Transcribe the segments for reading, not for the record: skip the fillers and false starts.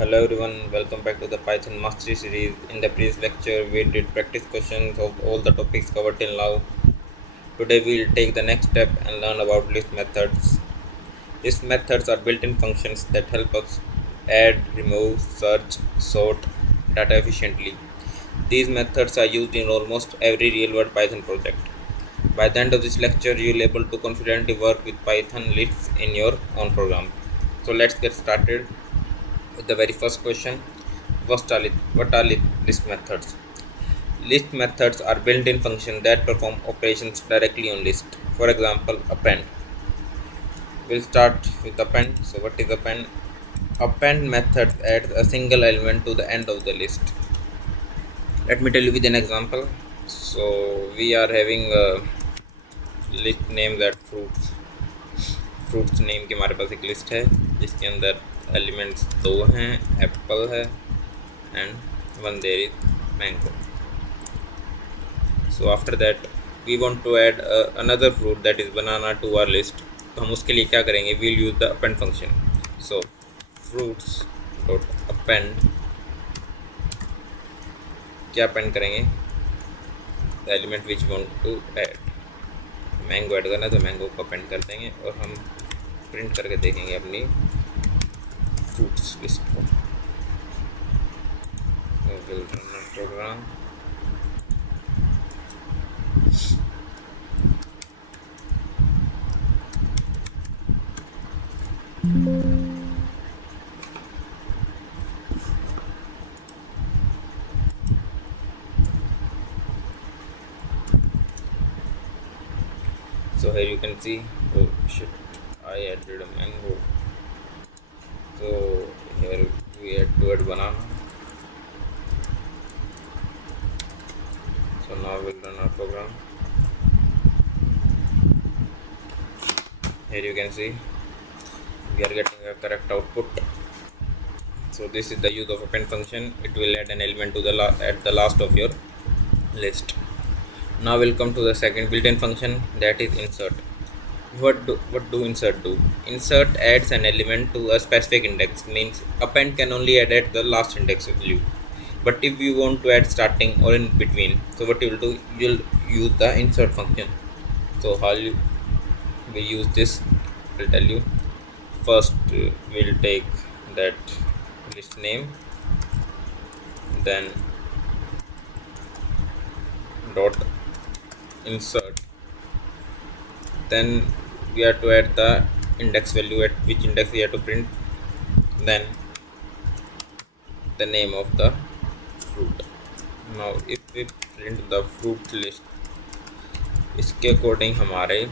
Hello everyone, welcome back to the Python Mastery series. In the previous lecture, we did practice questions of all the topics covered till now. Today, we'll take the next step and learn about list methods. List methods are built-in functions that help us add, remove, search, sort data efficiently. These methods are used in almost every real-world Python project. By the end of this lecture, you'll be able to confidently work with Python lists in your own program. So let's get started with the very first question. What are list methods? List methods are built-in functions that perform operations directly on list. For example, append. We'll start with append. So what is append? Append method adds a single element to the end of the list. Let me tell you with an example. So we are having a list name that fruits name की हमारे पास एक list है जिसके अंदर elements दो हैं, apple है and one there is mango. So after that we want to add another fruit that is banana to our list. तो हम उसके लिए क्या करेंगे? We'll use the append function. So fruits dot append क्या append करेंगे? The element which we want to add. Mango add करना तो मैंगो को append कर देंगे और हम प्रिंट करके देखेंगे अपनी फ्रूट्स लिस्ट को. So we'll run our program. So here you can see, oh shit, I added a mango. So here we had to add banana. So now we'll run our program. Here you can see we are getting a correct output. So this is the use of append function. It will add an element to the at the last of your list. Now we'll come to the second built-in function, that is insert. What do insert do? Insert adds an element to a specific index. Means append can only add at the last index value. But if you want to add starting or in between, so what you will do? You'll use the insert function. So how you will use this? I'll tell you. First, we'll take that list name, then dot insert, then we have to add the index value at which index we have to print, then the name of the fruit. Now if we print the fruit list, इसके according हमारे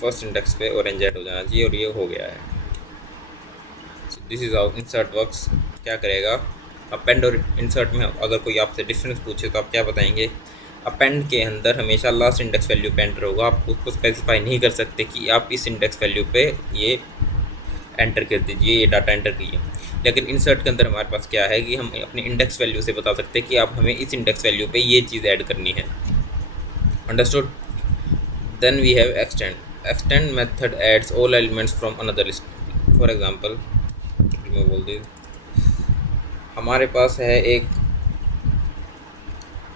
first index पे orange add हो जाना चाहिए और ये हो गया है. This is how insert works. क्या करेगा? अपेंड और इंसर्ट में अगर कोई आपसे डिफरेंस पूछे तो आप क्या बताएंगे? अपेंड के अंदर हमेशा लास्ट इंडेक्स वैल्यू पे एंटर होगा. आप उसको स्पेसिफाई नहीं कर सकते कि आप इस इंडेक्स वैल्यू पे ये एंटर कर दीजिए, ये डाटा एंटर कीजिए. लेकिन इंसर्ट के अंदर हमारे पास क्या है कि हम अपनी इंडेक्स वैल्यू से बता सकते हैं कि आप हमें इस इंडेक्स वैल्यू पे ये चीज़ ऐड करनी है. Understood? Then we have extend. Extend method adds all elements from another list. For example मैं बोल दी, हमारे पास है एक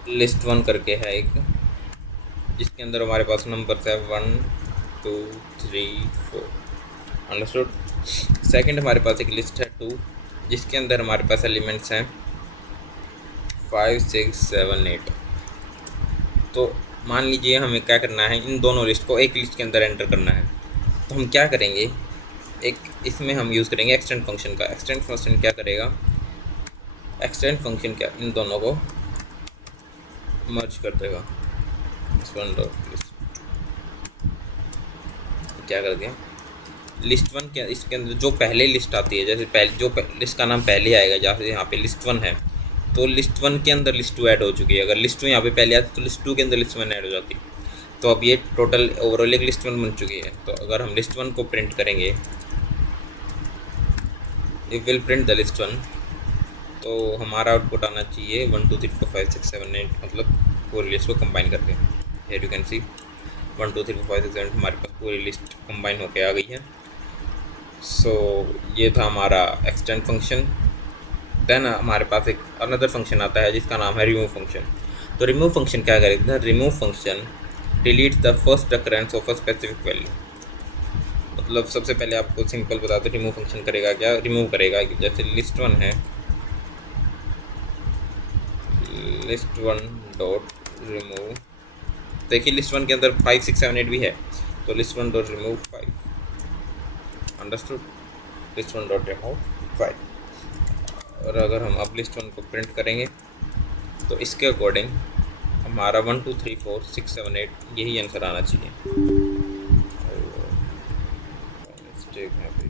लिस्ट वन करके है एक, जिसके अंदर हमारे पास नंबर्स है 1 2 3 4. अंडरस्टूड? सेकंड हमारे पास एक लिस्ट है 2, जिसके अंदर हमारे पास एलिमेंट्स हैं 5 6 7 8. तो मान लीजिए हमें क्या करना है, इन दोनों लिस्ट को एक लिस्ट के अंदर एंटर करना है. तो हम क्या करेंगे? एक इसमें हम यूज़ करेंगे एक्सटेंड फंक्शन का. एक्सटेंड फंक्शन क्या करेगा? एक्सटेंड फंक्शन क्या इन दोनों को मर्ज कर देगा. क्या कर दिया? लिस्ट वन के इसके अंदर जो पहले लिस्ट आती है, जैसे पहले जो लिस्ट का नाम पहले आएगा, जैसे यहाँ पे लिस्ट वन है तो लिस्ट वन के अंदर लिस्ट टू ऐड हो चुकी है. अगर लिस्ट टू यहाँ पे पहले आती तो लिस्ट टू के अंदर लिस्ट वन ऐड हो जाती. तो अब ये टोटल ओवरऑल एक लिस्ट वन बन चुकी है. तो अगर हम लिस्ट वन को प्रिंट करेंगे, if will print the list one, तो हमारा आउटपुट आना चाहिए 1 2 3 4 5 6 7 8, मतलब पूरी लिस्ट को कंबाइन करके. हियर यू कैन सी 1 2 3 4 5 6 7 हमारे पास पूरी लिस्ट कंबाइन होके आ गई है. सो ये था हमारा एक्सटेंड फंक्शन। देन हमारे पास एक अनदर फंक्शन आता है जिसका नाम है रिमूव फंक्शन। तो रिमूव फंक्शन क्या करेगा? Remove function delete the first occurrence of a specific value. मतलब सबसे पहले आपको सिंपल बता दो रिमूव फंक्शन करेगा क्या। रिमूव करेगा कि जैसे लिस्ट वन है, लिस्ट वन डॉट रिमूव। देखिए लिस्ट वन के अंदर 5 6 7 8 भी है, तो list one dot remove 5। Understood? List one dot remove 5। और अगर हम अब लिस्ट वन को प्रिंट करेंगे तो इसके अकॉर्डिंग हमारा 1 2 3 4 6 7 8 यही आंसर आना चाहिए। मिस्टेक है भाई,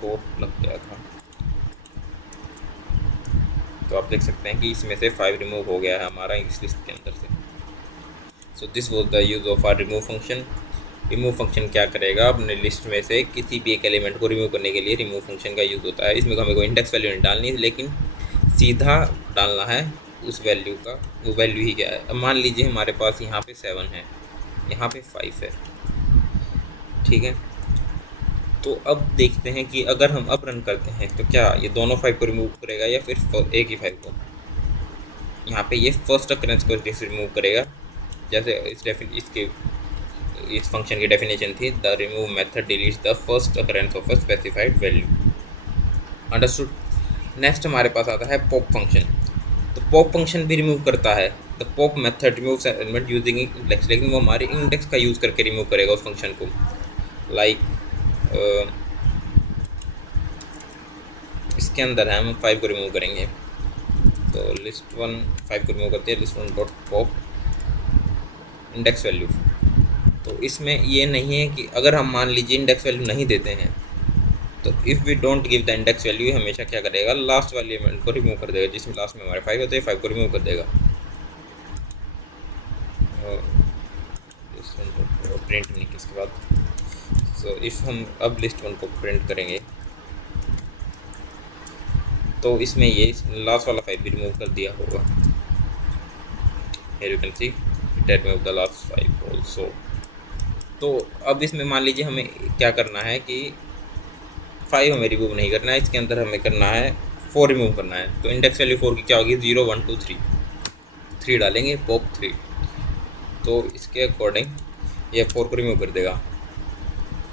कोट लग गया था। तो आप देख सकते हैं कि इसमें से 5 रिमूव हो गया है हमारा इस लिस्ट के अंदर से। So this was the use of our remove function. Remove function क्या करेगा? अपने लिस्ट में से किसी भी एक एलिमेंट को रिमूव करने के लिए रिमूव फंक्शन का यूज़ होता है। इसमें हमें कोई इंडेक्स वैल्यू नहीं डालनी, लेकिन सीधा डालना है उस वैल्यू का। वो वैल्यू ही क्या है? अब मान लीजिए हमारे पास यहाँ पे 7 है, यहाँ पे 5 है, ठीक है। तो अब देखते हैं कि अगर हम अब रन करते हैं तो क्या ये दोनों 5 को रिमूव करेगा या फिर एक ही 5 को? यहाँ पे ये फर्स्ट अकरेंस को रिमूव करेगा। जैसे इसके इस फंक्शन की डेफिनेशन थी, the remove method deletes the first occurrence of a specified value. Understood? Next हमारे पास आता है पॉप फंक्शन। तो पॉप फंक्शन भी रिमूव करता है। The pop method removes an element using index, लेकिन वो हमारे इंडेक्स का यूज़ करके रिमूव करेगा उस फंक्शन को। लाइक इसके अंदर है, हम 5 को रिमूव करेंगे तो लिस्ट वन 5 को रिमूव करते हैं, list one dot pop index value. तो इसमें ये नहीं है कि अगर हम मान लीजिए इंडेक्स वैल्यू नहीं देते हैं तो if we don't give the index value, हमेशा क्या करेगा? लास्ट वाले एलिमेंट को रिमूव कर देगा। जिसमें लास्ट में हमारे 5 होते हैं, 5 को रिमूव कर देगा। प्रिंट नहीं किसके बाद। सो इफ़ हम अब लिस्ट वन को प्रिंट करेंगे तो इसमें ये लास्ट वाला 5 भी रिमूव कर दिया होगा। Here you can see it remove the last 5 also। तो अब इसमें मान लीजिए हमें क्या करना है कि 5 हमें रिमूव नहीं करना है, इसके अंदर हमें करना है 4 रिमूव करना है। तो इंडेक्स वैल्यू 4 की क्या होगी? 0 1 2 3 3 डालेंगे, पॉप 3। तो इसके अकॉर्डिंग ये 4 को रिमूव कर देगा।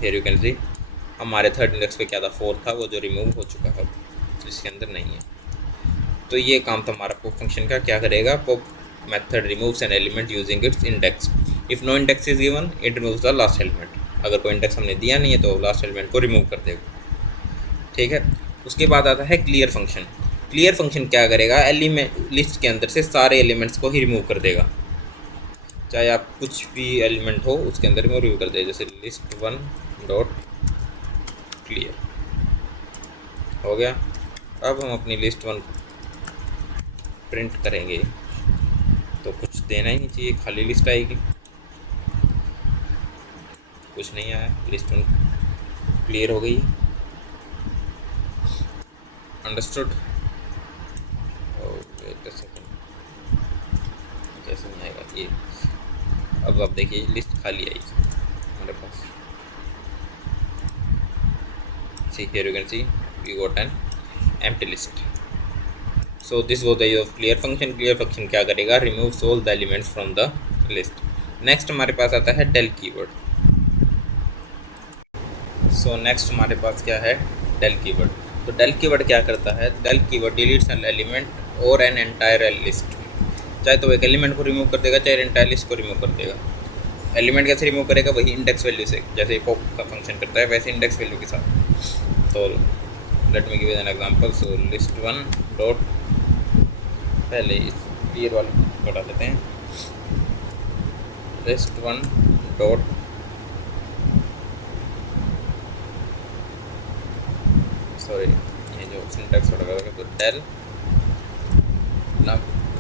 Here you can see हमारे थर्ड इंडेक्स पे क्या था? 4 था, वो जो रिमूव हो चुका है, तो इसके अंदर नहीं है। तो ये काम था हमारा पॉप फंक्शन का। क्या करेगा? Pop method removes an element using its index. If no index is given it removes the last element. अगर कोई इंडेक्स हमने दिया नहीं है तो लास्ट एलिमेंट को रिमूव कर देगा, ठीक है। उसके बाद आता है क्लियर फंक्शन। क्लियर फंक्शन क्या करेगा? एलिमेंट लिस्ट के अंदर से सारे एलिमेंट्स को ही रिमूव कर देगा, चाहे आप कुछ भी एलिमेंट हो उसके अंदर में रिमूव कर देगा। जैसे लिस्ट वन डॉट क्लियर हो गया। अब हम अपनी लिस्ट वन प्रिंट करेंगे तो कुछ देना ही नहीं चाहिए, खाली लिस्ट आएगी। कुछ नहीं आया, लिस्ट वन क्लियर हो गई। अंडरस्टूड? वेट अ सेकंड, कैसे नहीं आएगा ये? अब आप देखिए लिस्ट खाली आएगी हमारे पास। See here you can see we got an empty list. So this was the use of clear function. Clear function क्या करेगा? Removes all the elements from the list. Next हमारे पास आता है del कीवर्ड। So next हमारे पास क्या है? del keyword. तो del कीवर्ड क्या करता है? del keyword deletes an element और एन एंटायर लिस्ट। चाहे तो एक एलिमेंट को रिमूव कर देगा, चाहे एंटायर लिस्ट को रिमूव कर देगा। एलिमेंट कैसे रिमूव करेगा? वही इंडेक्स वैल्यू से, जैसे पॉप का फंक्शन करता है वैसे इंडेक्स वैल्यू के साथ। तो let me give an example. So list one dot, पहले इस क्लियर वाले को डाल देते हैं, लिस्ट वन डॉट सॉरी ये जो सिंटैक्स लगा है तो डेल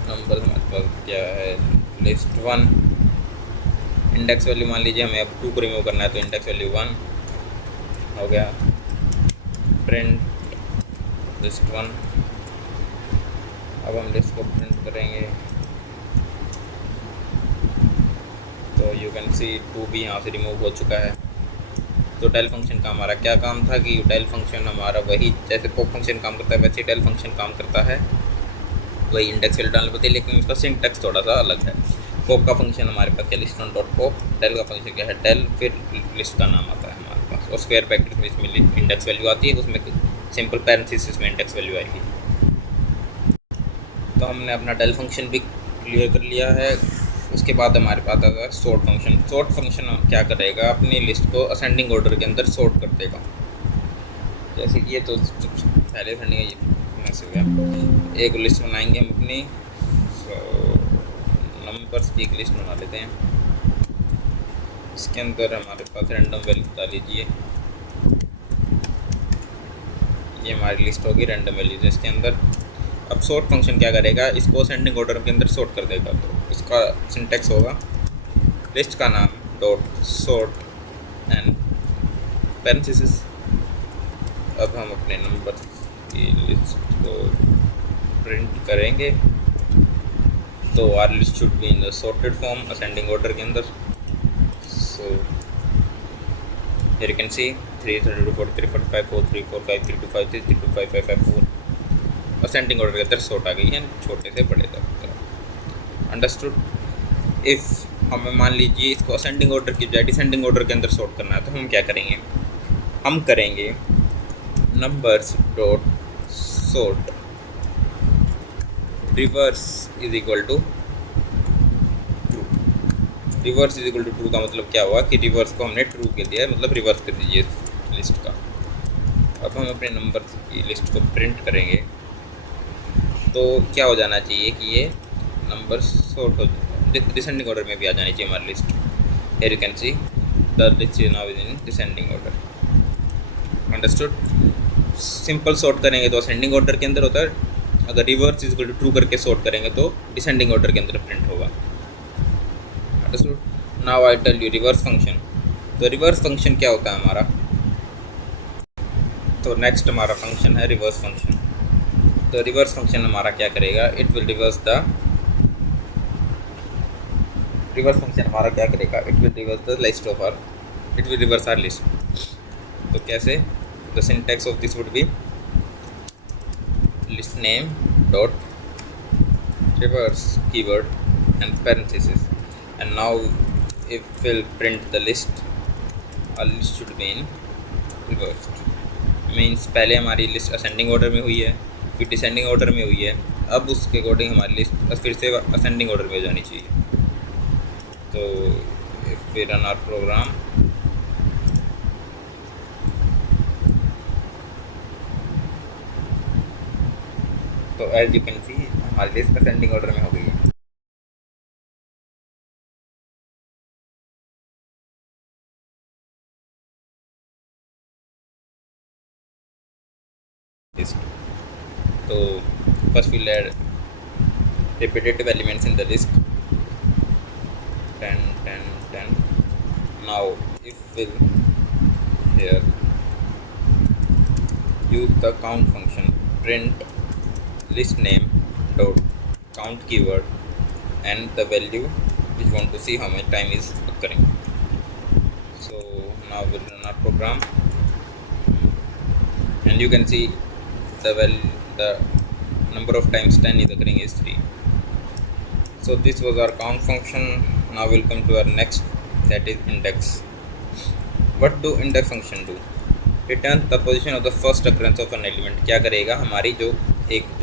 नंबर हमारे पास क्या है? लिस्ट वन इंडेक्स वैल्यू मान लीजिए हमें अब 2 को रिमूव करना है तो इंडेक्स वैल्यू 1 हो गया। Print list one. अब हम लिस्ट को प्रिंट करेंगे तो यू कैन सी 2 भी यहाँ से रिमूव हो चुका है। तो del फंक्शन का हमारा क्या काम था कि del फंक्शन हमारा वही जैसे पॉप फंक्शन काम करता है वैसे del फंक्शन काम करता है, वही इंडेक्स वैल्यू डालने पड़ती है, लेकिन उसका सिंटैक्स थोड़ा सा अलग है। पॉप का फंक्शन हमारे पास क्या list on dot pop, del का फंक्शन क्या है डेल, फिर लिस्ट का नाम आता है हमारे पास, और स्क्वायर ब्रैकेट में इसमें इंडेक्स वैल्यू आती है, उसमें सिंपल पैरेंथेसिस में इंडेक्स वैल्यू आएगी। तो हमने अपना डेल फंक्शन भी क्लियर कर लिया है। उसके बाद हमारे पास आता है सॉर्ट फंक्शन। सॉर्ट फंक्शन क्या करेगा, अपनी लिस्ट को असेंडिंग ऑर्डर के अंदर सॉर्ट कर देगा। जैसे कि ये तो पहले हो गया, एक लिस्ट बनाएंगे हम अपनी, नंबर्स की एक लिस्ट बना लेते हैं। इसके अंदर हमारे पास रैंडम वैल्यू डाल लीजिए, ये हमारी लिस्ट होगी रैंडम वैल्यूज इसके अंदर। अब सॉर्ट फंक्शन क्या करेगा, इसको असेंडिंग ऑर्डर के अंदर सॉर्ट कर देगा। तो इसका सिंटैक्स होगा लिस्ट का नाम डॉट सॉर्ट एंड पैरेंथेसिस। अब हम अपने नंबर की लिस्ट को प्रिंट करेंगे, तो our list should be in the sorted form ascending order के अंदर। So here you can see 3 32 43 45 4 3 4 5 3 2 5 3 3 2 5 5 5 4 ascending order के अंदर सॉर्ट आ गई है, छोटे से बड़े तक। अंडरस्टूड। इफ़ हमें मान लीजिए इसको असेंडिंग ऑर्डर की बजाय डिसेंडिंग ऑर्डर के अंदर सॉर्ट करना है, तो हम क्या करेंगे, हम करेंगे numbers dot sort reverse is equal to true. Reverse is equal to true का मतलब क्या हुआ कि रिवर्स को हमने ट्रू के दिया है, मतलब रिवर्स कर दीजिए लिस्ट का। अब हम अपने नंबर की लिस्ट को प्रिंट करेंगे, तो क्या हो जाना चाहिए कि ये नंबर सॉर्ट हो डिसेंडिंग ऑर्डर में भी आ जानी चाहिए हमारी लिस्ट। Here you can see the list is now in descending order. Understood. Simple sort करेंगे तो असेंडिंग ऑर्डर के अंदर होता है, अगर reverse is equal to true करके सॉर्ट करेंगे तो डिसेंडिंग ऑर्डर के अंदर प्रिंट होगा। Understood. Now I tell you reverse function. तो रिवर्स फंक्शन क्या होता है हमारा, तो नेक्स्ट हमारा फंक्शन है रिवर्स फंक्शन। तो रिवर्स फंक्शन हमारा क्या करेगा, it will reverse the reverse function हमारा क्या करेगा, it will reverse the list of our, it will reverse our list. तो कैसे, the syntax of this would be list name dot reverse keyword and parenthesis, and now if we'll print the list, our list should be in reversed, means पहले हमारी list ascending order में हुई है, फिर descending order में हुई है, अब उसके अकॉर्डिंग हमारी लिस्ट फिर से असेंडिंग ऑर्डर में जानी चाहिए। तो if we run our program, तो एज यू कैन सी हमारी लिस्ट असेंडिंग ऑर्डर में हो गई है। तो first we'll add repetitive elements in the list 10 10 10. Now if we'll here use the count function, print list name dot count keyword and the value which want to see how much time is occurring. So now we'll run our program and you can see the number of times 10 is occurring is 3. So this was our count function. Now we'll come to our next, that is index. What do index function do? Return the position of the first occurrence of an element. क्या करेगा, हमारी जो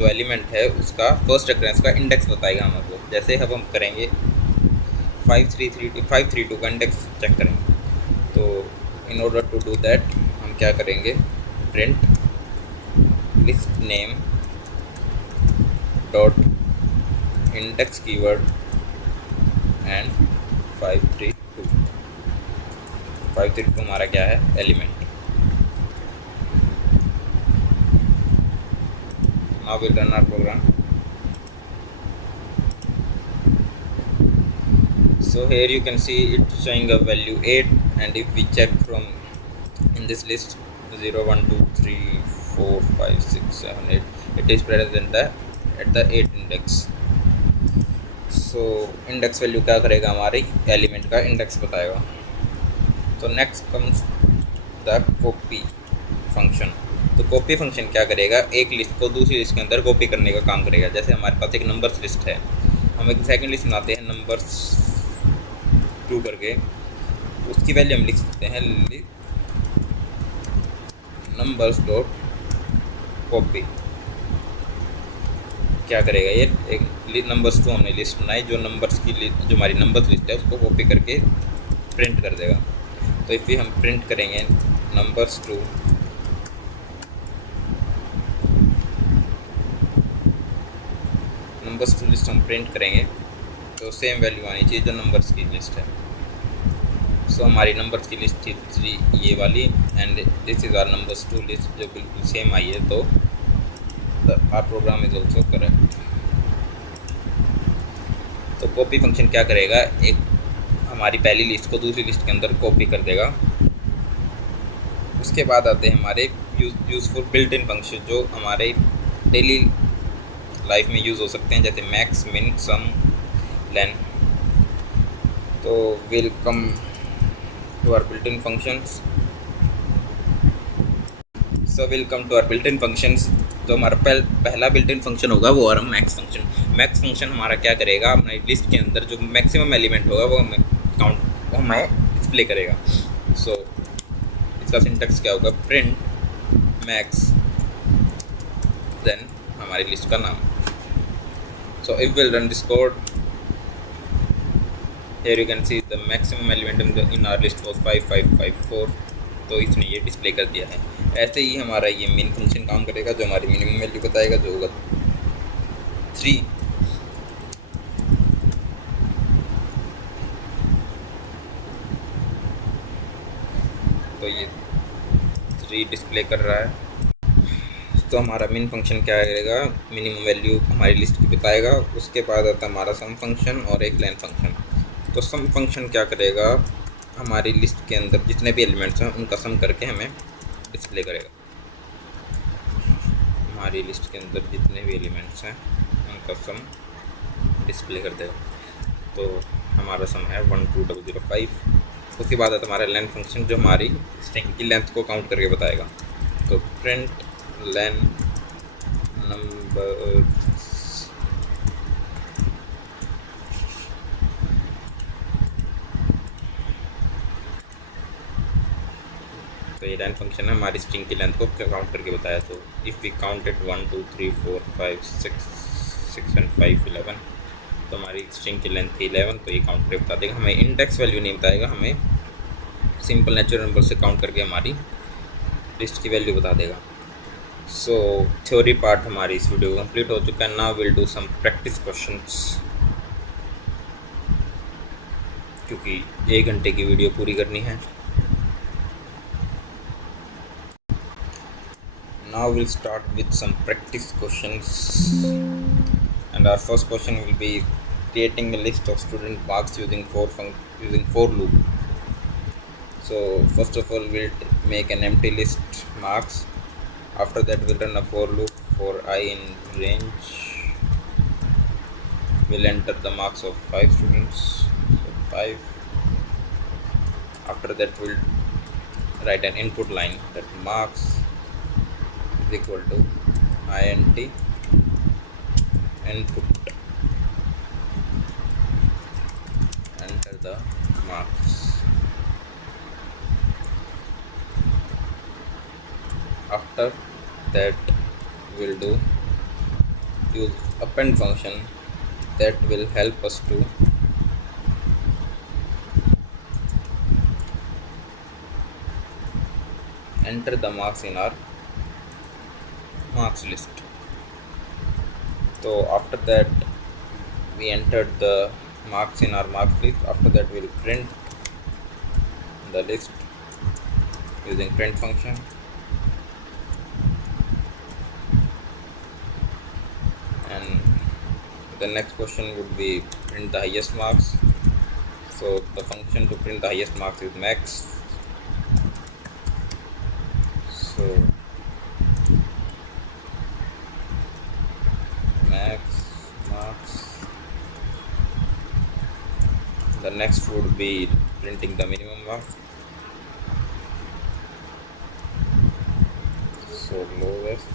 element है उसका first occurrence का index बताएगा हमको। जैसे अब हम करेंगे 532 का इंडेक्स चेक करेंगे, तो in order to do that हम क्या करेंगे, print list name dot index keyword and 532 हमारा क्या है, element. Now we'll run our program. So here you can see it showing a value 8, and if we check from in this list 0 1 2 3 4 5 6 7 8, it is present at the 8 index. So index value क्या करेगा, हमारी element का index बताएगा। तो next comes the copy function. तो copy function क्या करेगा, एक लिस्ट को दूसरी लिस्ट के अंदर कॉपी करने का काम करेगा। जैसे हमारे पास एक नंबर्स लिस्ट है, हम एक सेकंड लिस्ट बनाते हैं नंबर्स 2 करके, उसकी वैल्यू हम लिख सकते हैं नंबर्स डॉट कॉपी। क्या करेगा ये, एक नंबर्स 2 हमने लिस्ट बनाई, जो नंबर्स की जो हमारी नंबर्स लिस्ट है उसको कॉपी करके प्रिंट कर देगा। तो इफ़ हम प्रिंट करेंगे नंबर्स 2 लिस्ट हम प्रिंट करेंगे तो सेम वैल्यू आनी चाहिए जो नंबर्स की लिस्ट है। सो हमारी नंबर्स की लिस्ट थी 3 ये वाली, and this is our numbers 2 list जो बिल्कुल सेम आई है। तो our program is also correct. तो कॉपी फंक्शन क्या करेगा, एक हमारी पहली लिस्ट को दूसरी लिस्ट के अंदर कॉपी कर देगा। उसके बाद आते हैं हमारे यूज़फुल बिल्ट इन फंक्शन जो हमारे डेली लाइफ में यूज़ हो सकते हैं, जैसे मैक्स, मिन, सम, लेन। तो we'll come to our built in functions. So we'll come to our built in functions. तो हमारा पहला बिल्ट इन फंक्शन होगा वो हमारा मैक्स फंक्शन। मैक्स फंक्शन हमारा क्या करेगा, हमारी लिस्ट के अंदर जो मैक्सिमम एलिमेंट होगा वो हमें डिस्प्ले करेगा। सो इसका सिंटैक्स क्या होगा, प्रिंट मैक्स देन हमारी लिस्ट का नाम। So if will run this code, here you can see the maximum element in our list was 5554। तो इसने ये डिस्प्ले कर दिया है। ऐसे ही हमारा ये मेन फंक्शन काम करेगा जो हमारी मिनिमम वैल्यू बताएगा, जो होगा 3। तो ये 3 डिस्प्ले कर रहा है। तो हमारा मेन फंक्शन क्या करेगा, मिनिमम वैल्यू हमारी लिस्ट की बताएगा। उसके बाद आता है हमारा सम फंक्शन और एक लेन फंक्शन। तो सम फंक्शन क्या करेगा, हमारी लिस्ट के अंदर जितने भी एलिमेंट्स हैं उनका सम करके हमें डिस्प्ले करेगा। हमारी लिस्ट के अंदर जितने भी एलिमेंट्स हैं उनका सम डिस्प्ले कर देगा। तो हमारा सम है 12005। उसके बाद आता हमारा लेन फंक्शन जो हमारी स्ट्रिंग की लेंथ को काउंट करके बताएगा। तो प्रिंट लेन नंबर। तो ये लेन फंक्शन है, हमारी स्ट्रिंग की लेंथ को काउंट करके बताया। तो इफ़ वी काउंटेड 1 2 3 4 5 6 एंड 5 11, तो हमारी स्ट्रिंग की लेंथ थी 11। तो ये काउंट करके बता देगा, हमें इंडेक्स वैल्यू नहीं बताएगा, हमें सिंपल नेचुरल नंबर से काउंट करके हमारी लिस्ट की वैल्यू बता देगा। सो थ्योरी पार्ट हमारी इस वीडियो कंप्लीट हो चुका है। Now we'll do some practice questions, क्योंकि 1 घंटे की वीडियो पूरी करनी है। Now we'll start with some practice questions, and our first question will be creating a list of student marks using for loop. So first of all we'll make an empty list marks. After that we'll run a for loop for I in range. We'll enter the marks of 5 students, so 5. After that we'll write an input line that marks is equal to int input, enter the marks. After that we'll use append function that will help us to enter the marks in our marks list. So after that we entered the marks in our marks list. After that we'll print the list using print function, and the next question would be print the highest marks. So the function to print the highest marks is max. So max marks. The next would be printing the minimum marks. for lowest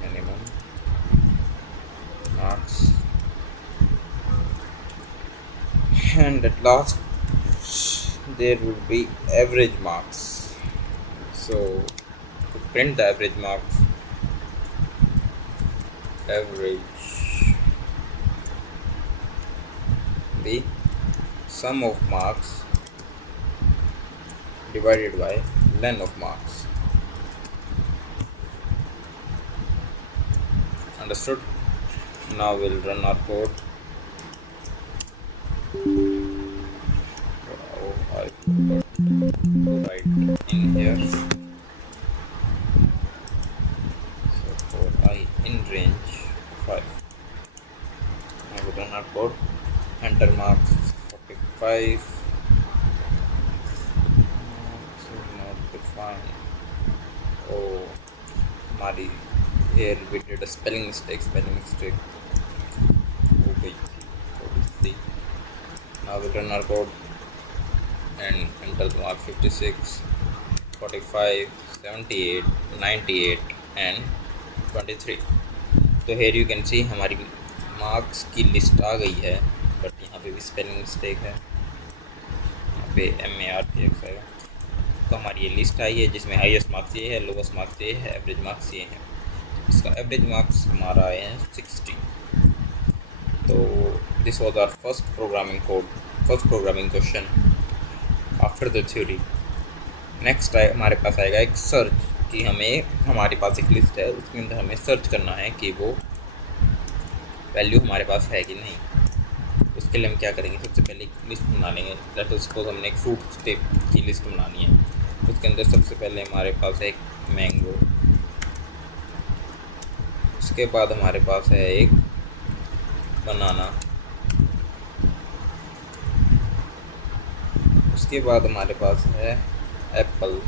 minimum marks, and at last there would be average marks. So to print the average marks, average, the sum of marks divided by len of marks. Understood? Now we'll run our code. Oh, I forgot to write in here. So for I in range 5. Now we run our code. Enter marks 45. Marks is not defined. Oh, हमारी here we did a spelling mistake. Okay, so now we run our code and enter the mark 56, 45, 78, 98 and 23. तो here you can see हमारी marks की list आ गई है, but यहाँ पे भी spelling mistake है, यहाँ पे MARKS आएगा। तो हमारी ये लिस्ट आई है जिसमें हाईएस्ट मार्क्स ये है, लोवेस्ट मार्क्स ये है, एवरेज मार्क्स ये है। इसका एवरेज मार्क्स हमारा आए हैं 60। तो this was our first programming question after the theory. Next हमारे पास आएगा एक सर्च, कि हमारे पास एक लिस्ट है, उसके अंदर हमें सर्च करना है कि वो वैल्यू हमारे पास है कि नहीं। उसके लिए हम क्या करेंगे, सबसे पहले एक लिस्ट बना लेंगे। लेट अस सपोज हमने एक फ्रूट की लिस्ट बनानी है। उसके अंदर सबसे पहले हमारे पास है एक मैंगो, उसके बाद हमारे पास है एक बनाना, उसके बाद हमारे पास है एप्पल।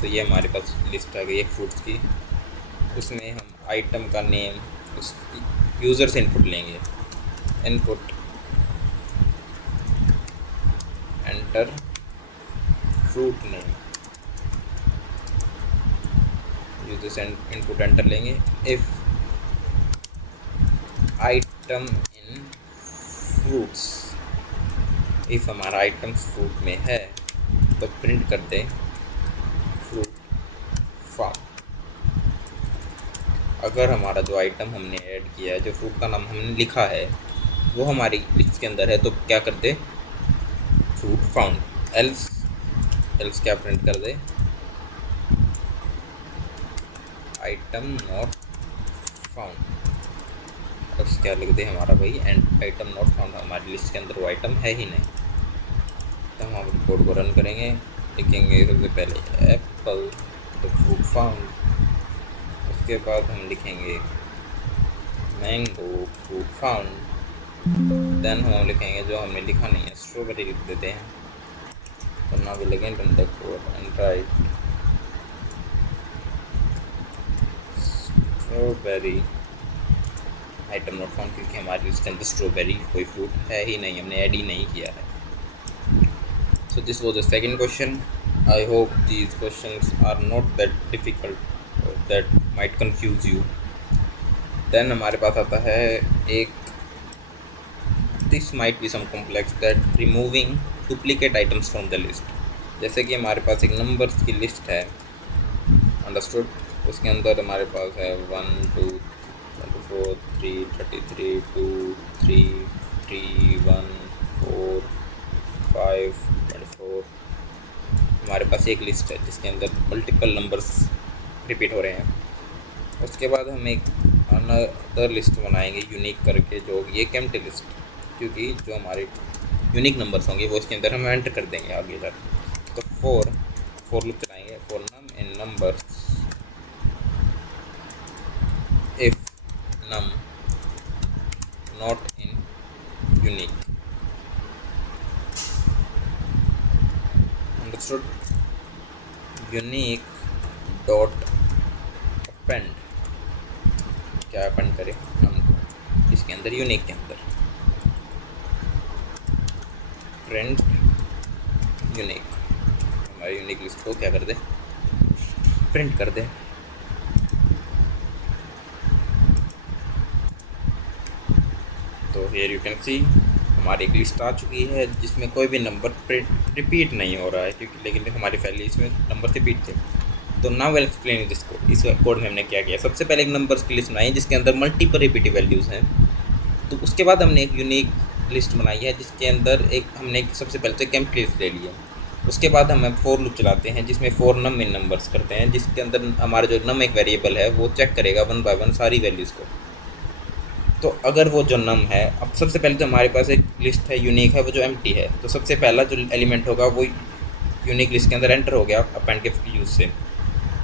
तो ये हमारे पास लिस्ट आ गई है फ्रूट्स की। उसमें हम आइटम का नेम उस यूज़र से इनपुट लेंगे। Input enter fruit name, user से इनपुट एंटर लेंगे। If item in fruits, if हमारा आइटम फ्रूट में है तो प्रिंट कर दे फ्रूट फार्म। अगर हमारा जो आइटम हमने ऐड किया है, जो फ्रूट का नाम हमने लिखा है, वो हमारी लिस्ट के अंदर है, तो क्या कर दे फ्रूट फाउंड। एल्स क्या प्रिंट कर दे, आइटम नॉट फाउंड। बस क्या लिख दे हमारा भाई, एंड आइटम नॉट फाउंड, हमारी लिस्ट के अंदर वो आइटम है ही नहीं। तो हम अपने कोड को रन करेंगे, लिखेंगे सबसे पहले एप्पल तो फ्रूट फाउंड, उसके बाद हम लिखेंगे मैंगो फ्रूट फाउंड, देन हम लिखेंगे जो हमने लिखा नहीं है, स्ट्रॉबेरी लिख देते हैं। तो now will again run the code and right strawberry item not found, क्योंकि हमारी लिस्ट के अंदर स्ट्रॉबेरी कोई फ्रूट है ही नहीं, हमने ऐड ही नहीं किया है। So this was the second question. I hope these questions are not that difficult, that might confuse you. Then हमारे पास आता है एक, this might be some complex, that removing duplicate items from the list. जैसे कि हमारे पास एक numbers की list है, अंडरस्टूड। उसके अंदर हमारे पास है 1 2 24 3 33 2 3 3 1 4 5 24। हमारे पास एक लिस्ट है जिसके अंदर मल्टीपल नंबर्स रिपीट हो रहे हैं। उसके बाद हम एक अनदर लिस्ट बनाएंगे यूनिक करके, जो ये एम्प्टी लिस्ट, क्योंकि जो हमारे यूनिक नंबर्स होंगे वो इसके अंदर हम एंटर कर देंगे आगे तक। तो फोर लूप चलाएंगे, for num in numbers if num not in unique, understood. Unique dot append, क्या अपेंड करें नम को इसके अंदर, यूनिक के अंदर। प्रिंट यूनिक, हमारी यूनिक लिस्ट को क्या कर दे, प्रिंट कर दे। तो हियर यू कैन सी हमारी एक लिस्ट आ चुकी है जिसमें कोई भी नंबर रिपीट नहीं हो रहा है, क्योंकि लेकिन हमारी पहले इसमें नंबर रिपीट थे। तो now will explain this code. इस कोड में हमने क्या किया, सबसे पहले एक नंबर्स की लिस्ट बनाई जिसके अंदर मल्टीपल रिपीटिव वैल्यूज़ हैं। तो उसके बाद हमने एक यूनिक लिस्ट बनाई है जिसके अंदर हमने सबसे पहले तो एक एम्प्टी लिस्ट ले लिया। उसके बाद हम फॉर लूप चलाते हैं जिसमें फॉर नम इन नंबर्स करते हैं, जिसके अंदर हमारा जो नम एक वेरिएबल है वो चेक करेगा 1 बाय 1 सारी वैल्यूज़ को। तो अगर वो जो नम है, अब सबसे पहले तो हमारे पास एक लिस्ट है यूनिक है, वो जो एम्प्टी है, तो सबसे पहला जो एलिमेंट होगा वो यूनिक लिस्ट के अंदर एंटर हो गया अपेंड के यूज़ से।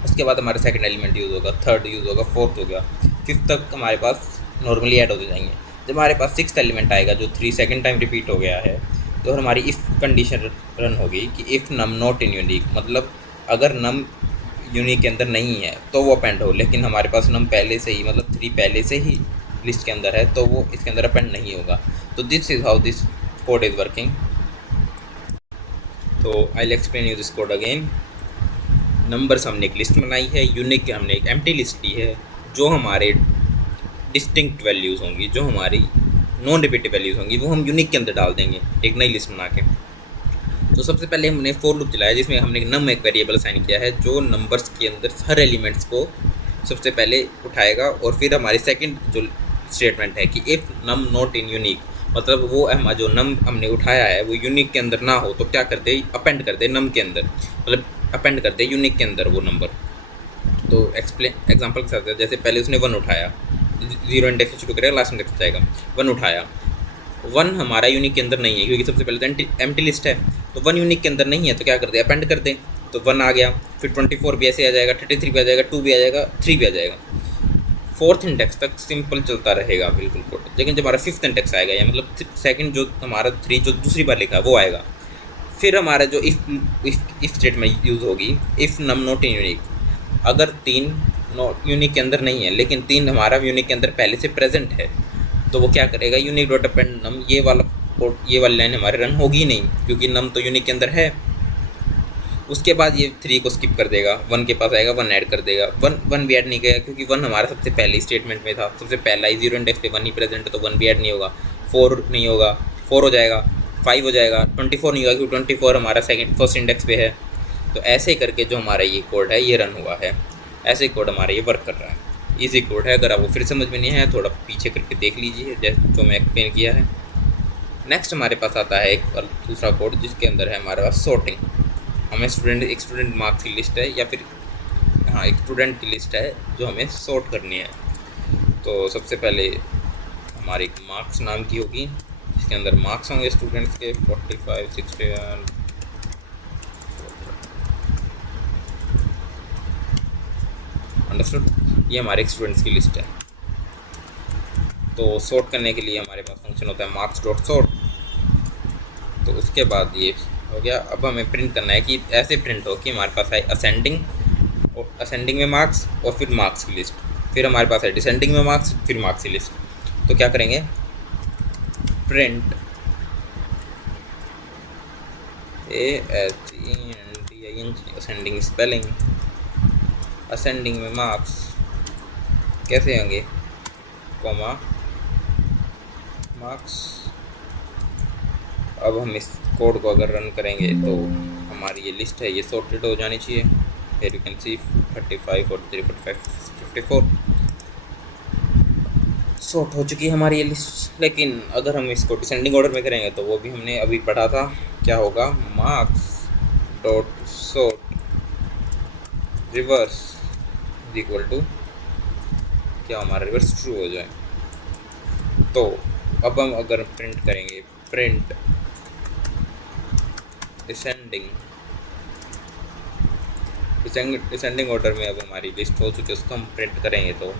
उसके बाद हमारा सेकंड एलिमेंट यूज़ होगा, थर्ड यूज़ होगा, फोर्थ हो गया, फिफ्थ तक हमारे पास नॉर्मली ऐड होते जाएंगे। जब हमारे पास सिक्स्थ एलिमेंट आएगा जो 3 सेकंड टाइम रिपीट हो गया है, तो हमारी इफ़ कंडीशन रन होगी कि if num not in unique, मतलब अगर नम यूनिक के अंदर नहीं है तो वो अपेंड हो, लेकिन हमारे पास नम पहले से ही मतलब 3 पहले से ही लिस्ट के अंदर है तो वो इसके अंदर अपेंड नहीं होगा। तो this is how this code is working. तो I will explain you this code again. Numbers हमने एक लिस्ट बनाई है, यूनिक हमने एक एम्प्टी लिस्ट ली है, जो हमारे डिस्टिंक्ट वैल्यूज़ होंगी, जो हमारी नॉन रिपीटिव वैल्यूज़ होंगी, वो हम यूनिक के अंदर डाल देंगे एक नई लिस्ट बना के। तो सबसे पहले हमने फॉर लूप चलाया जिसमें हमने नम एक वेरिएबल असाइन किया है जो नंबर्स के अंदर हर एलिमेंट्स को सबसे पहले उठाएगा, और फिर हमारी सेकंड जो स्टेटमेंट है कि if num not in unique, मतलब वो हमारा जो नम हमने उठाया है वो यूनिक के अंदर ना हो तो क्या कर दे, अपेंड कर दे नम के अंदर, मतलब अपेंड कर दे यूनिक के अंदर वो नंबर। तो एग्जांपल के साथ, जैसे पहले उसने 1 उठाया, 0 इंडेक्स से शुरू करेगा, लास्ट इंडेक्स जाएगा, 1 उठाया, 1 हमारा यूनिक के अंदर नहीं है क्योंकि सबसे पहले तो एम्प्टी लिस्ट है, तो 1 यूनिक के अंदर नहीं है तो क्या कर दे, अपेंड कर दे। तो 1 आ गया, फिर 24 भी ऐसे आ जाएगा, 33 भी आ जाएगा, 2 भी आ जाएगा, 3 भी आ जाएगा, फोर्थ इंडेक्स तक सिंपल चलता रहेगा बिल्कुल कोड। लेकिन जब हमारा फिफ्थ इंडेक्स आएगा, या मतलब सेकंड जो हमारा 3 जो दूसरी बार लिखा है वो आएगा, फिर हमारा जो इफ स्टेटमेंट यूज़ होगी, if num not in unique, अगर 3 नॉट यूनिक के अंदर नहीं है लेकिन 3 हमारा यूनिक के अंदर पहले से प्रेजेंट है, तो वो क्या करेगा, यूनिक डॉट अपेंड नम, ये वाला कोड, ये वाली लाइन हमारे रन होगी नहीं क्योंकि नम तो यूनिक के अंदर है। उसके बाद ये 3 को स्किप कर देगा, 1 के पास आएगा, 1 ऐड कर देगा, 1 भी ऐड नहीं किया क्योंकि 1 हमारा सबसे पहले स्टेटमेंट में था, सबसे पहला ही 0 इंडेक्स पे 1 ही प्रेजेंट है, तो 1 भी ऐड नहीं होगा। 4 नहीं होगा, 4 हो जाएगा, 5 हो जाएगा, 24 नहीं होगा क्योंकि 24 हमारा फर्स्ट इंडेक्स पे है। तो ऐसे करके जो हमारा ये कोड है ये रन हुआ है, ऐसे कोड हमारा ये वर्क कर रहा है। ईजी कोड है, अगर आपको फिर समझ में नहीं आया थोड़ा पीछे करके देख लीजिए जैसे जो मैं एक्सप्लेन किया है। नेक्स्ट हमारे पास आता है एक दूसरा कोड जिसके अंदर है हमारे पास सॉर्टिंग। हमें एक स्टूडेंट मार्क्स की लिस्ट है, या फिर हाँ एक स्टूडेंट की लिस्ट है जो हमें सॉर्ट करनी है। तो सबसे पहले हमारी मार्क्स नाम की होगी जिसके अंदर मार्क्स होंगे स्टूडेंट्स के 45, 61, अंडरस्टूड। ये हमारे स्टूडेंट्स की लिस्ट है। तो सॉर्ट करने के लिए हमारे पास फंक्शन होता है मार्क्स डॉट सॉर्ट। तो उसके बाद ये हो गया। अब हमें प्रिंट करना है कि ऐसे प्रिंट हो कि हमारे पास है असेंडिंग, और असेंडिंग में मार्क्स और फिर मार्क्स की लिस्ट, फिर हमारे पास है डिसेंडिंग में मार्क्स फिर मार्क्स की लिस्ट। तो क्या करेंगे, प्रिंट असेंडिंग स्पेलिंग, असेंडिंग में मार्क्स कैसे होंगे, कॉमा मार्क्स। अब हम इस कोड को अगर रन करेंगे तो हमारी ये लिस्ट है ये सॉर्टेड हो जानी चाहिए। फिर यू कैन सी 35, 43, 45, 54 सॉर्ट हो चुकी है हमारी ये लिस्ट। लेकिन अगर हम इसको डिसेंडिंग ऑर्डर में करेंगे तो वो भी हमने अभी पढ़ा था, क्या होगा, marks dot sort reverse is equal to क्या, हमारा रिवर्स ट्रू हो जाए। तो अब हम अगर प्रिंट करेंगे, प्रिंट डिसेंडिंग ऑर्डर में अब हमारी लिस्ट हो चुकी है, उसको हम प्रिंट करेंगे तो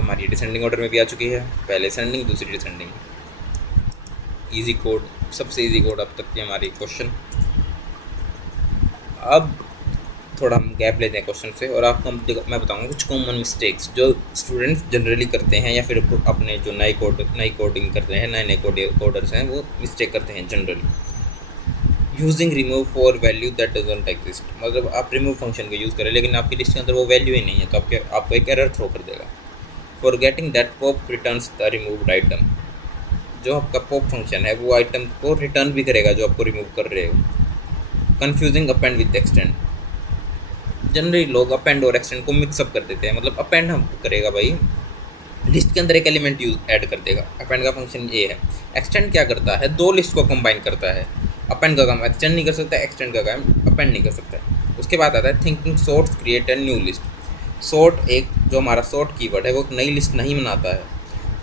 हमारी डिसेंडिंग ऑर्डर में भी आ चुकी है, पहले असेंडिंग दूसरी डिसेंडिंग। इजी कोड, सबसे इजी कोड अब तक की हमारी क्वेश्चन। अब थोड़ा हम गैप लेते हैं क्वेश्चन से और आपको मैं बताऊंगा कुछ कॉमन मिस्टेक्स जो स्टूडेंट्स जनरली करते हैं या फिर अपने जो नई कोडिंग करते हैं, नए कोडर्स हैं, वो मिस्टेक करते हैं generally. Using remove for value that doesn't exist, मतलब आप रिमूव फंक्शन को यूज़ करें लेकिन आपकी लिस्ट के अंदर वो वैल्यू ही नहीं है तो आपको एक एरर थ्रो कर देगा। For getting that pop returns the removed item, जो आपका पॉप फंक्शन है वो आइटम को रिटर्न भी करेगा जो आपको रिमूव कर रहे हो। Confusing append with extend, generally लोग अपेंड और एक्सटेंड को मिक्सअप कर देते हैं। मतलब अपेंड हम करेगा भाई, लिस्ट के अंदर एक एलिमेंट ऐड कर देगा, अपेंड का फंक्शन ये है। एक्सटेंड क्या करता है, दो लिस्ट को कंबाइन करता है। अपेंड का काम एक्सटेंड नहीं कर सकता, एक्सटेंड का काम अपेंड नहीं कर सकता। उसके बाद आता है thinking sorts create a new list. Sort एक जो हमारा सॉर्ट कीवर्ड है वो एक नई लिस्ट नहीं बनाता है,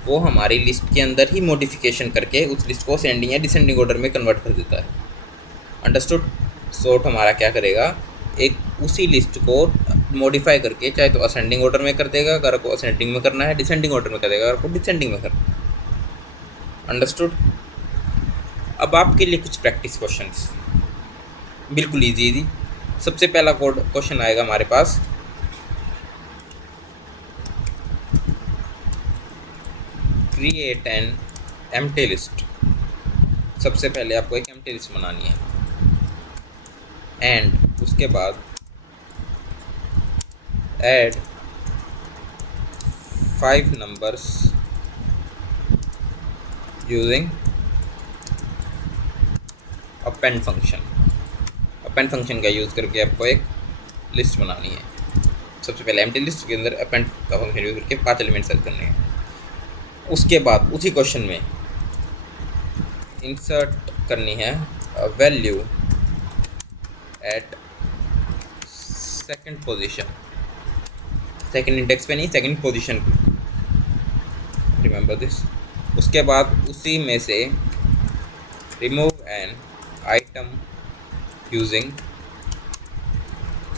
वो हमारी लिस्ट के अंदर ही मॉडिफिकेशन करके उस लिस्ट को असेंडिंग या डिसेंडिंग ऑर्डर में कन्वर्ट कर देता है। अंडरस्टूड। सॉर्ट हमारा क्या करेगा, एक उसी लिस्ट को मॉडिफाई करके चाहे तो असेंडिंग ऑर्डर में कर देगा, अगर आपको असेंडिंग में करना है, डिसेंडिंग ऑर्डर में कर देगा, अगर आपको डिसेंडिंग में करना। अंडरस्टूड। अब आपके लिए कुछ प्रैक्टिस क्वेश्चंस, बिल्कुल इजी। सबसे पहला क्वेश्चन आएगा हमारे पास, क्रिएट एन एम्प्टी लिस्ट। सबसे पहले आपको एक एम्प्टी लिस्ट बनानी है एंड उसके बाद add 5 numbers using append function. Append function का यूज़ करके आपको एक लिस्ट बनानी है। सबसे पहले एम्प्टी लिस्ट के अंदर अपेंड का फंक्शन यूज़ करके 5 एलिमेंट सेट करने हैं। उसके बाद उसी क्वेश्चन में इंसर्ट करनी है value at second position, second index पे नहीं, सेकंड पोजीशन पे, रिमेंबर दिस। उसके बाद उसी में से remove an item using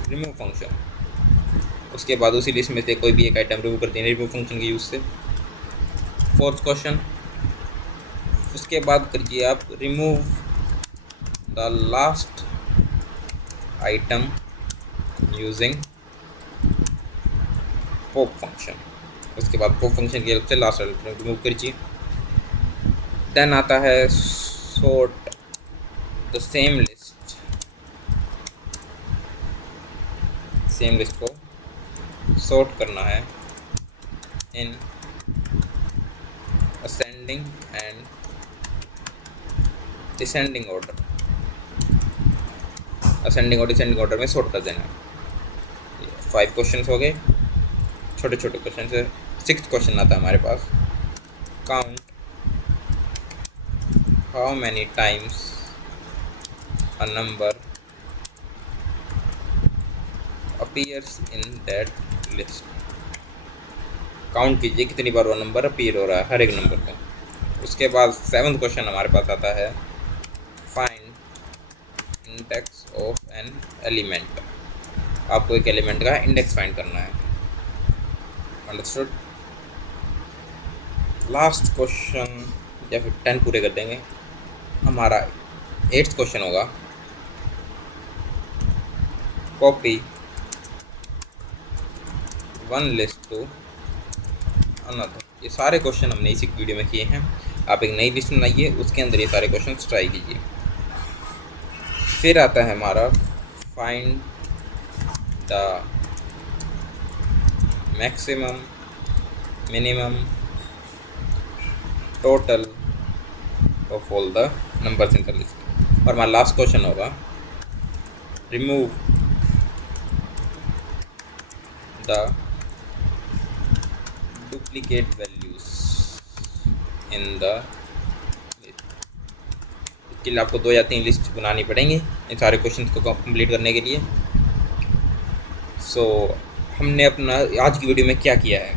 remove function. उसके बाद उसी लिस्ट में से कोई भी एक आइटम रिमूव करते हैं रिमूव फंक्शन के यूज़ से। फोर्थ क्वेश्चन, उसके बाद करिए आप remove the last item using pop function. उसके बाद पॉप फंक्शन की हेल्प से लास्ट आइटम रिमूव करिए। देन आता है sort the same list, same list को सॉर्ट करना है in ascending and descending order. Ascending और डिसेंडिंग ऑर्डर में सॉर्ट कर देना है। 5 क्वेश्चन हो गए, छोटे छोटे क्वेश्चन है। 6th क्वेश्चन आता है हमारे पास, count how many times a number appears in that list. Count कीजिए कितनी बार वो नंबर अपीयर हो रहा है हर एक नंबर का। उसके बाद 7th क्वेश्चन हमारे पास आता है, find index of an element. आपको एक एलिमेंट का इंडेक्स फाइंड करना है। अंडरस्टूड। लास्ट क्वेश्चन या फिर 10 पूरे कर देंगे। हमारा 8th क्वेश्चन होगा, copy one list to another. ये सारे क्वेश्चन हमने इसी वीडियो में किए हैं। आप एक नई लिस्ट बनाइए, उसके अंदर ये सारे क्वेश्चन ट्राई कीजिए। फिर आता है हमारा find the maximum minimum total of all the numbers in the list. और हमारा लास्ट क्वेश्चन होगा, remove the duplicate values in the list. इसके लिए आपको 2 या 3 लिस्ट बनानी पड़ेंगी इन सारे क्वेश्चंस को कंप्लीट करने के लिए। हमने अपना आज की वीडियो में क्या किया है,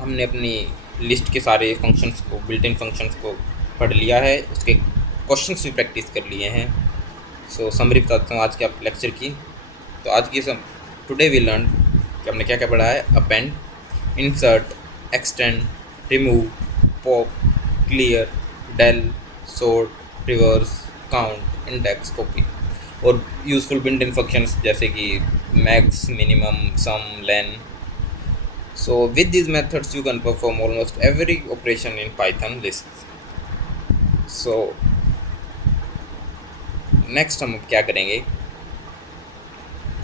हमने अपनी लिस्ट के सारे फंक्शंस को, बिल्ट इन फंक्शंस को पढ़ लिया है, उसके क्वेश्चंस भी प्रैक्टिस कर लिए हैं। समरी बताता हूँ आज के आप लेक्चर की। तो आज की टुडे वी लर्न कि हमने क्या क्या पढ़ा है, append, insert, extend, remove, pop, clear, del, sort, reverse, count, index, copy. और यूजफुल बिल्ट इन फंक्शंस जैसे कि max, minimum, sum, len. So with these methods you can perform almost every operation in Python lists. So next हम क्या करेंगे,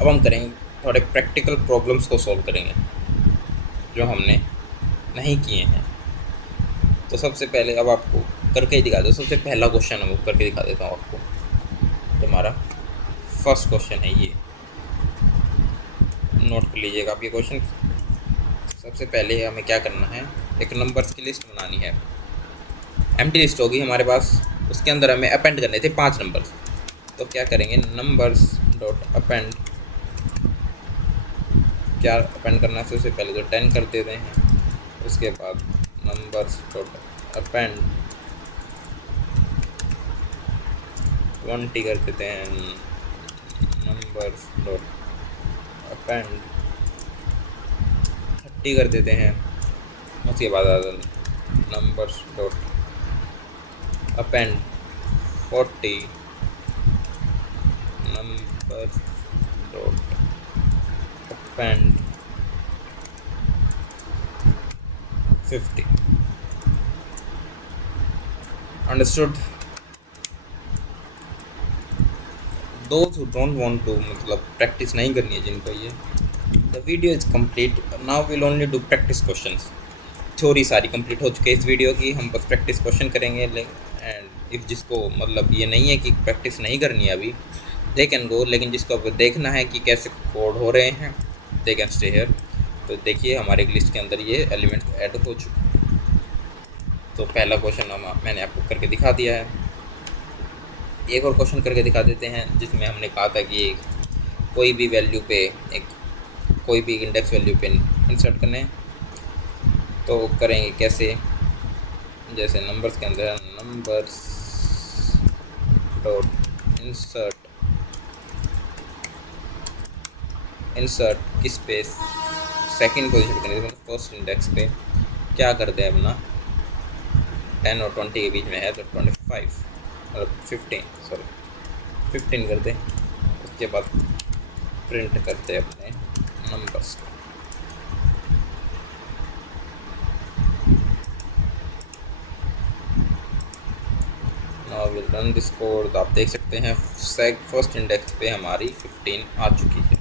अब हम करेंगे थोड़े प्रैक्टिकल प्रॉब्लम्स को सॉल्व करेंगे जो हमने नहीं किए हैं. तो सबसे पहले अब आपको करके ही दिखा दो. सबसे पहला क्वेश्चन हम करके दिखा देता हूँ आपको. तो हमारा फर्स्ट क्वेश्चन है ये, नोट कर लीजिएगा आप ये क्वेश्चन. सबसे पहले हमें क्या करना है, एक नंबर्स की लिस्ट बनानी है. एम्प्टी लिस्ट होगी हमारे पास, उसके अंदर हमें अपेंड करने थे 5 नंबर्स. तो क्या करेंगे, नंबर्स डॉट अपेंड. क्या अपेंड करना है, सबसे पहले तो 10 कर देते हैं. उसके बाद नंबर्स डॉट अपेंड 20 कर देते हैं. नंबर्स डॉट अपेंड 30 कर देते हैं. उसके बाद numbers dot append 40. Numbers dot append 50. Understood. Those who don't want to, मतलब प्रैक्टिस नहीं करनी है जिनको, ये the video is complete. Now we'll only do practice questions. Theory सारी कंप्लीट हो चुकी है इस वीडियो की, हम बस प्रैक्टिस क्वेश्चन करेंगे. एंड इफ जिसको मतलब ये नहीं है कि प्रैक्टिस नहीं करनी है अभी, दे कैन गो. लेकिन जिसको अब देखना है कि कैसे कोड हो रहे हैं, दे कैन स्टे हियर. तो देखिए हमारे लिस्ट के अंदर ये एलिमेंट ऐड हो चुके. तो पहला क्वेश्चन मैंने आपको करके दिखा दिया है. एक और क्वेश्चन करके दिखा देते हैं जिसमें हमने कहा था कि कोई भी वैल्यू पे कोई भी इंडेक्स वैल्यू पे इंसर्ट करने. तो करेंगे कैसे, जैसे नंबर्स के अंदर नंबर्स डॉट इंसर्ट किस पे, सेकंड पोजीशन पे, मतलब फर्स्ट इंडेक्स पे. क्या करते हैं अपना 10 और 20 के बीच में है तो 25 मतलब 15 कर दें. उसके बाद प्रिंट करते हैं अपने नंबर्स को. Now will run this code. आप देख सकते हैं फर्स्ट इंडेक्स पे हमारी 15 आ चुकी है,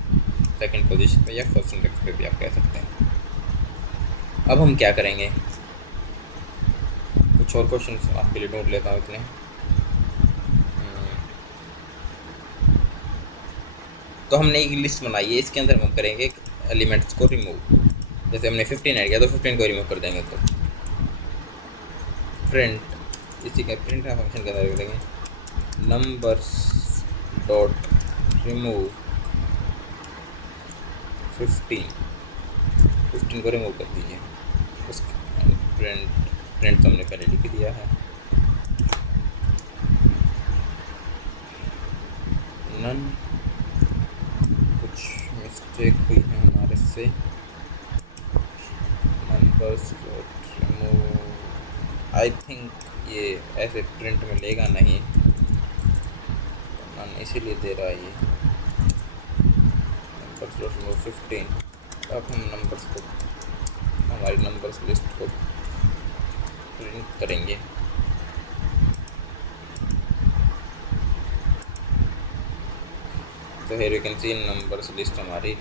सेकंड पोजीशन पे या फर्स्ट इंडेक्स पे भी आप कह सकते हैं. अब हम क्या करेंगे, कुछ और क्वेश्चन आपके लिए ढूंढ लेता हूँ इतने. तो हमने एक लिस्ट बनाई है, इसके अंदर हम करेंगे एलिमेंट्स को रिमूव. जैसे हमने 15 ऐड किया तो 15 को रिमूव कर देंगे. तो प्रिंट, इसी का प्रिंट का फंक्शन के अंदर करेंगे नंबर्स डॉट रिमूव 15 को रिमूव कर दीजिए. उसके प्रिंट तो हमने पहले लिख दिया है. नन, कुछ मिस्टेक हुई है हमारे से. Numbers dot remove, I think ये ऐसे प्रिंट में लेगा नहीं, नन इसीलिए दे रहा है ये. Numbers dot remove 15. अब हम नंबर्स को, हमारी नंबर्स लिस्ट को प्रिंट करेंगे. तो here you can see numbers list, हमारी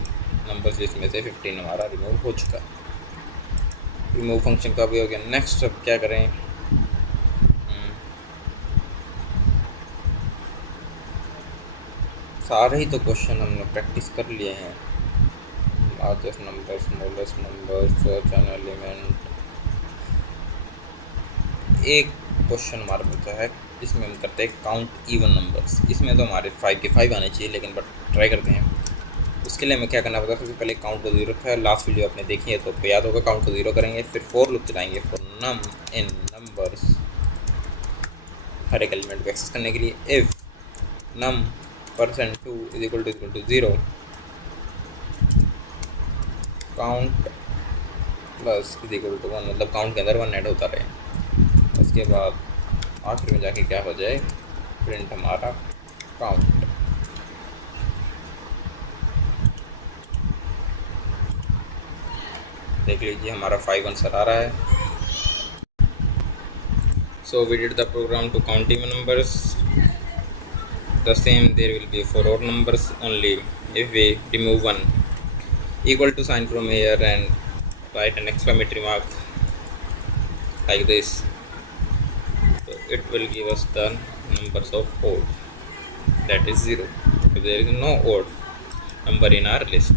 नंबर्स लिस्ट में से 15 हमारा रिमूव हो चुका. रिमूव फंक्शन का भी हो गया. नेक्स्ट अब क्या करें, सारे ही तो क्वेश्चन हमने प्रैक्टिस कर लिए हैं. Largest number, smallest number, search an element. एक क्वेश्चन हमारा बचा है जिसमें हम करते हैं काउंट इवन नंबर्स. इसमें तो हमारे 5 के 5 आने चाहिए, लेकिन बट ट्राई करते हैं. उसके लिए हमें क्या करना पड़ता है, सबसे पहले काउंट को 0 रखा है. लास्ट वीडियो आपने देखी है तो याद होगा. काउंट को 0 करेंगे, फिर फॉर लूप चलाएंगे फॉर नम इन नंबर्स, हर एक एलिमेंट को एक्सेस करने के लिए. If num %2 is equal to 0, count plus is equal to 1, मतलब काउंट के अंदर 1 ऐड होता रहे. उसके बाद आखिर में जाके क्या हो जाए, प्रिंट हमारा काउंट. देख लीजिए हमारा 5 आंसर आ रहा है. So we did the program to count even numbers. The same there will be for odd numbers only. If we remove one equal to sign from here and write an exclamatory mark like this, so it will give us the numbers of odd, that is 0. So there is no odd number in our list.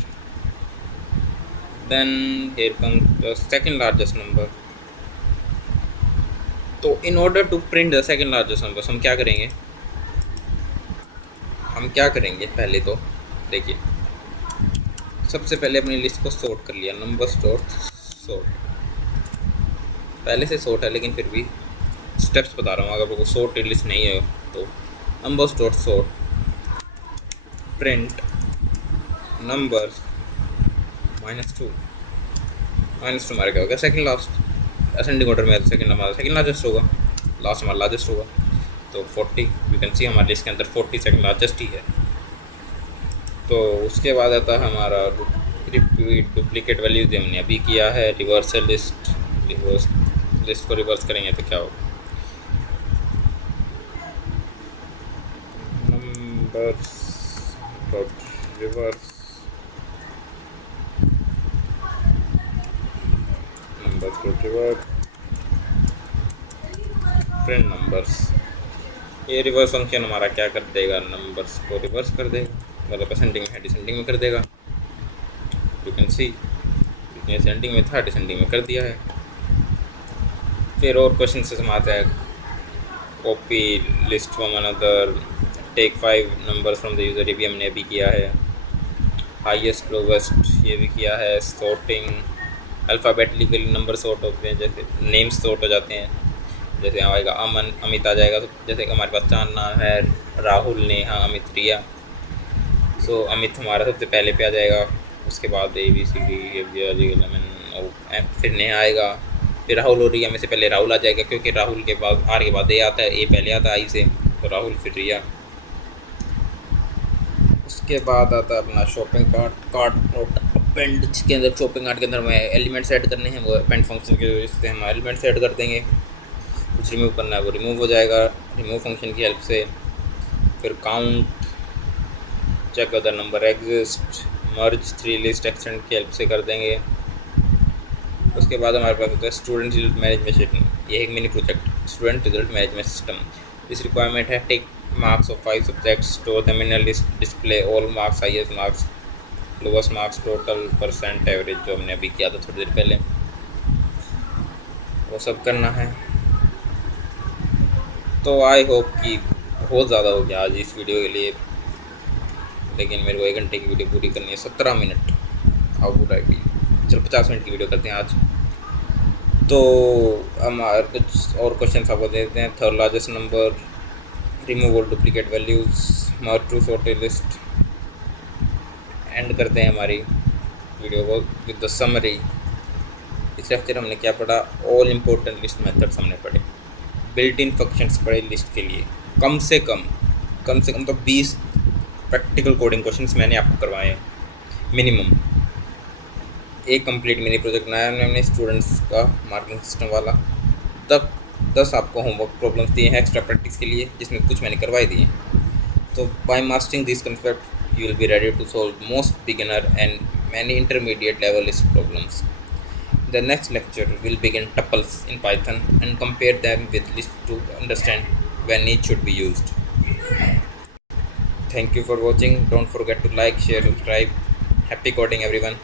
Then here comes the second largest number. तो in order to print the second largest number हम क्या करेंगे, पहले तो देखिए, सबसे पहले अपनी लिस्ट को सॉर्ट कर लिया. नंबर्स डॉट सॉर्ट, पहले से सॉर्ट है लेकिन फिर भी स्टेप्स बता रहा हूँ. अगर आपको सॉर्ट लिस्ट नहीं है तो numbers dot sort print numbers -2. हमारा क्या होगा, सेकंड लास्ट. असेंडिंग ऑर्डर में सेकंड हमारा सेकंड लार्जेस्ट होगा, लास्ट हमारा लार्जेस्ट होगा. तो 40 यू कैन सी हमारे लिस्ट के अंदर 40 सेकंड लार्जेस्ट ही है. तो उसके बाद आता है हमारा डुप्लीकेट वैल्यू जो हमने अभी किया है. रिवर्सल लिस्ट को रिवर्स करेंगे तो क्या होगा, numbers dot reverse print numbers. ये रिवर्स फंक्शन हमारा क्या कर देगा, नंबर्स को रिवर्स कर देगा, मतलब असेंडिंग में डिसेंडिंग में कर देगा. यू कैन सी असेंडिंग में था, डिसेंडिंग में कर दिया है. फिर और क्वेश्चन से समाते हैं. Copy list from another, take 5 numbers from the user, ये भी हमने अभी किया है. हाईएस्ट लोवेस्ट ये भी किया है. सॉर्टिंग, अल्फ़ाबेटिकली नंबर सॉर्ट होते हैं, जैसे नेम्स सॉर्ट हो जाते हैं. जैसे आएगा अमन, अमित आ जाएगा. तो जैसे हमारे पास 4 नाम है, राहुल, नेहा, अमित, रिया. सो अमित हमारा सबसे पहले पे आ जाएगा. उसके बाद ABCD आ जाएगा, और फिर नेहा आएगा. फिर राहुल और रिया में से पहले राहुल आ जाएगा, क्योंकि राहुल के बाद आर के बाद ए आता है, ए पहले आता है आई से, तो राहुल फिर रिया. उसके बाद आता है अपना शॉपिंग कार्ट नोट अपेंड, जिसके अंदर शॉपिंग कार्ट के अंदर हमें एलिमेंट्स ऐड करने हैं. वो अपेंड फंक्शन की वजह से हम एलिमेंट्स ऐड कर देंगे. कुछ रिमूव करना है वो रिमूव हो जाएगा रिमूव फंक्शन की हेल्प से. फिर count, check other number exist, merge 3 list extend की हेल्प से कर देंगे. उसके बाद हमारे पास होता है स्टूडेंट रिजल्ट मैनेजमेंट सिस्टम. ये एक mini project, student result management system. इस रिक्वायरमेंट है take marks of 5 subjects, store them in a list, display all marks, highest marks, lowest marks, total, percent, average, जो हमने अभी किया था थोड़ी देर पहले, वो सब करना है. तो आई होप कि बहुत ज़्यादा हो गया आज इस वीडियो के लिए, लेकिन मेरे को 1 घंटे की वीडियो पूरी करनी है. 17 minute, how would I be. चलो 50 मिनट की वीडियो करते हैं आज. तो हम कुछ और क्वेश्चन आपको देते हैं. Third largest number, remove all duplicate values, merge two sorted list. End करते हैं हमारी वीडियो को विद द समरी. इस लेक्चर हमने क्या पढ़ा, ऑल इम्पोर्टेंट लिस्ट मेथड्स हमने पढ़े, बिल्ट इन फंक्शंस पढ़े लिस्ट के लिए. कम से कम तो 20 प्रैक्टिकल कोडिंग क्वेश्चंस मैंने आपको करवाए हैं मिनिमम. एक कंप्लीट मिनी प्रोजेक्ट बनाया हमने स्टूडेंट्स का मार्किंग सिस्टम वाला. तब 10 आपको होमवर्क प्रॉब्लम्स दिए हैं एक्स्ट्रा प्रैक्टिस के लिए, जिसमें कुछ मैंने करवाए दिए. तो by mastering this concept you will be ready to solve most beginner and many intermediate level list problems. The next lecture will begin tuples in Python and compare them with lists to understand when each should be used. Thank you for watching. Don't forget to like, share, subscribe. Happy coding everyone.